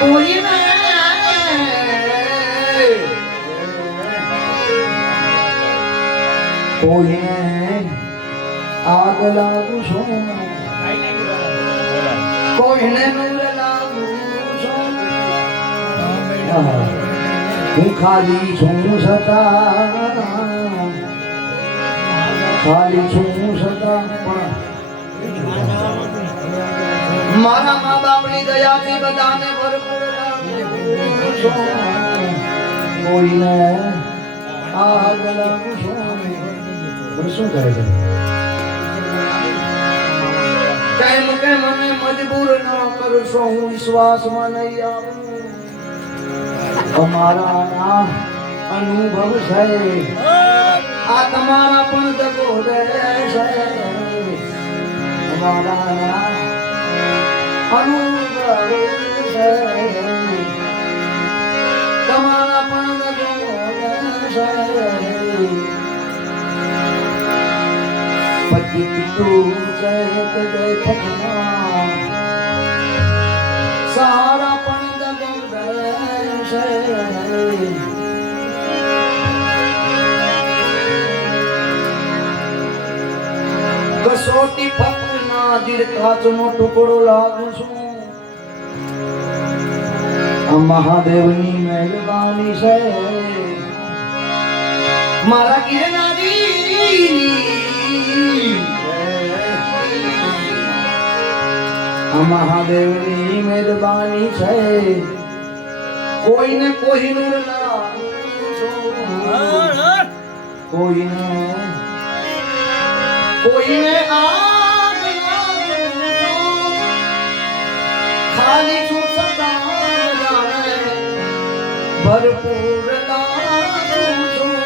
કોઈને આગ લાગુ છું, કોઈને નૂર લાગુ છું, હું ખાલી છું છતાં, ખાલી છું છતાં મારા મા બાપની દયાથી બધાને ભરપૂર લાગુ છું, કોઈને આગ લાગુ છું. શું કહે છે? કેમ કે મને મજબૂર ન કરશો, હું વિશ્વાસમાં નહીં આવું. અમારા અનુભવ છે, આ તમારા પણ દગો દે છે. અમારા અનુભવ છે, તમારા પણ દગો દે છે. પતિ તું જય જય ભગવાન, સારા પણ દગો દે છે. કસોટી ફક્ત નાજીર કાચનો ટુકડો લાગુ છું. આ મહાદેવની મહેરબાની છે, મારા ગિરનારી. આ મહાદેવની મહેરબાની છે, કોઈને કોહિનૂર લાગુ છું, કોઈને આગ લાગુ છું, ખાલી છું છતાં ભરપૂર લાગુ છું.